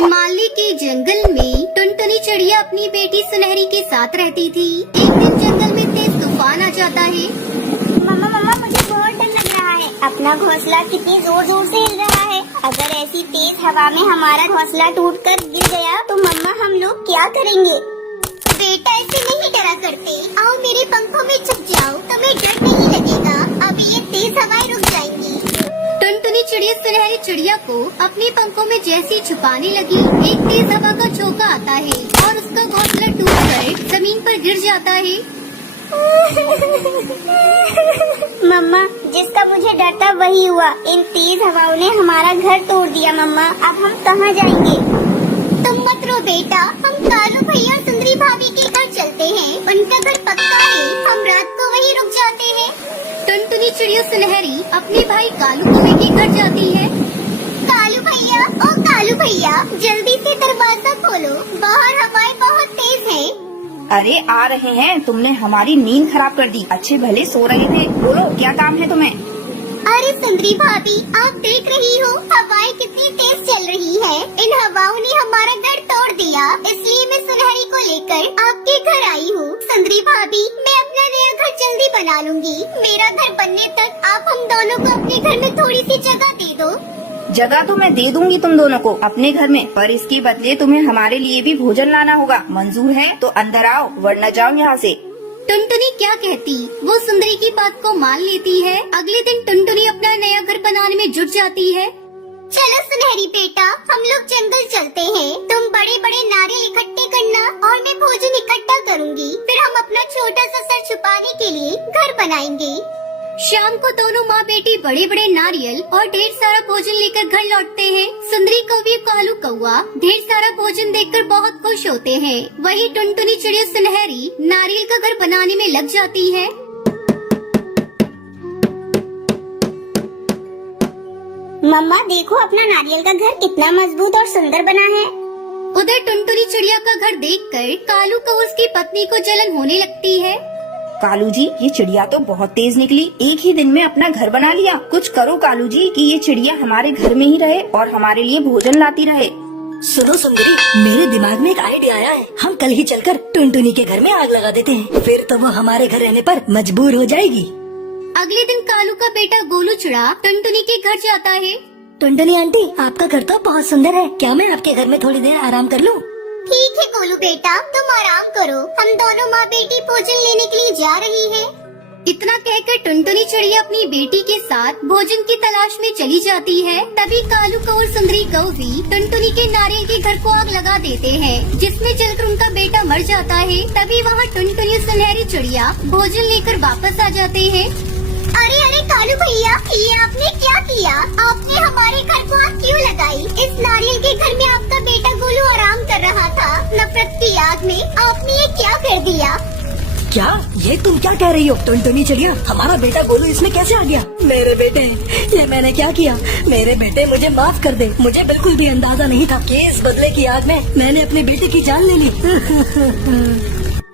हिमालय के जंगल में टुनटुनी चिड़िया अपनी बेटी सुनहरी के साथ रहती थी। एक दिन जंगल में तेज तूफान आ जाता है। मम्मा मम्मा मुझे बहुत डर लग रहा है। अपना घोंसला कितनी जोर जोर से हिल रहा है। अगर ऐसी तेज हवा में हमारा घोंसला टूटकर गिर गया तो मम्मा हम लोग क्या करेंगे? बेटा ऐसे नहीं डरा करते। आओ मेरे पंखों में छुप जाओ, तुम्हें डर नहीं लगेगा। अब ये तेज हवाएं रुक जाएंगी। टुनटुनी चिड़िया सुनहरी चिड़िया को अपने पंखों में जैसे ही छुपाने लगी, एक तेज हवा का झोंका आता है और उसका घोंसला टूटकर जमीन पर गिर जाता है। मम्मा जिसका मुझे डर था वही हुआ। इन तेज हवाओं ने हमारा घर तोड़ दिया। मम्मा अब हम कहाँ जाएंगे? तुम मत रो बेटा, हम कालू भैया सुंदरी भाभी के घर चलते हैं। उनका घर पक्का है, हम रात को वहीं रुक जाते हैं। टुनटुनी चिड़िया सुनहरी अपने भाई कालू कौवे के घर जाती है। कालू भैया, ओ कालू भैया, जल्दी से दरवाजा खोलो, बाहर हवाएं बहुत तेज है। अरे आ रहे हैं, तुमने हमारी नींद खराब कर दी। अच्छे भले सो रहे थे, बोलो क्या काम है तुम्हें? अरे सुंदरी भाभी, आप देख रही हो हवाएं कितनी तेज चल रही है। इन हवाओं ने हमारा घर तोड़ दिया, इसलिए मैं सुनहरी को लेकर आपके घर आई हूँ। सुंदरी भाभी, मैं अपना नया घर जल्दी बना लूंगी। मेरा घर बनने तक आप हम दोनों को अपने घर में थोड़ी सी जगह दे दो। जगह तो मैं दे दूंगी तुम दोनों को अपने घर में, पर इसके बदले तुम्हें हमारे लिए भी भोजन लाना होगा। मंजूर है तो अंदर आओ, वरना जाओ यहाँ से। टुनटुनी क्या कहती, वो सुंदरी की बात को मान लेती है। अगले दिन टुनटुनी अपना नया घर बनाने में जुट जाती है। चलो सुनहरी बेटा, हम लोग जंगल चलते हैं। तुम बड़े बड़े नारियल इकट्ठे करना और मैं भोजन इकट्ठा करूँगी। फिर हम अपना छोटा सा सर छुपाने के लिए घर बनाएंगे। शाम को दोनों माँ बेटी बड़े बड़े नारियल और ढेर सारा भोजन लेकर घर लौटते हैं। सुंदरी कौवी कालू कौवा ढेर सारा भोजन देखकर बहुत खुश होते हैं। वही टुनटुनी चिड़िया सुनहरी नारियल का घर बनाने में लग जाती है। मम्मा देखो, अपना नारियल का घर कितना मजबूत और सुंदर बना है। उधर टुनटुनी चिड़िया का घर देखकर कालू को उसकी पत्नी को जलन होने लगती है। कालू जी, ये चिड़िया तो बहुत तेज निकली, एक ही दिन में अपना घर बना लिया। कुछ करो कालू जी कि ये चिड़िया हमारे घर में ही रहे और हमारे लिए भोजन लाती रहे। सुनो सुंदरी, मेरे दिमाग में एक आइडिया आया है। हम कल ही चलकर टुनटुनी के घर में आग लगा देते हैं, फिर तो वो हमारे घर रहने पर मजबूर हो जाएगी। अगले दिन कालू का बेटा गोलू चिड़ा टुनटुनी के घर जाता है। टुनटुनी आंटी, आपका घर तो बहुत सुंदर है, क्या मैं आपके घर में थोड़ी देर आराम कर लूं? ठीक है गोलू बेटा, तुम आराम करो। हम दोनों माँ बेटी भोजन लेने के लिए जा रही हैं। इतना कहकर टुनटुनी चिड़िया अपनी बेटी के साथ भोजन की तलाश में चली जाती है। तभी कालू और सुंदरी कौवी टुनटुनी के नारियल के घर को आग लगा देते हैं, जिसमें जलकर उनका बेटा मर जाता है। तभी वहाँ टुनटुनी सुनहरी चिड़िया भोजन लेकर वापस आ जाते हैं। अरे अरे कालू भैया, ये आपने क्या किया? आपने हमारे घर को आग क्यों लगाई? इस नारियल के घर में आपका बेटा गोलू आराम कर रहा था। नफरत की आग में आपने ये क्या कर दिया? क्या ये तुम क्या कह रही हो टुनटुनी चिड़िया? हमारा बेटा गोलू इसमें कैसे आ गया? मेरे बेटे, ये मैंने क्या किया? मेरे बेटे मुझे माफ कर दे। मुझे बिल्कुल भी अंदाजा नहीं था कि इस बदले की आग में मैंने अपनी बेटी की जान ले ली।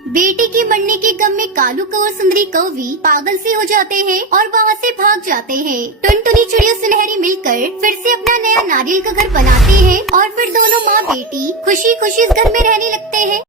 बेटी के मरने के गम में कालू और सुंदरी कौवी पागल से हो जाते हैं और वहाँ से भाग जाते हैं। टुनटुनी चिड़िया सुनहरी मिलकर फिर से अपना नया नारियल का घर बनाते हैं और फिर दोनों माँ बेटी खुशी खुशी इस घर में रहने लगते हैं।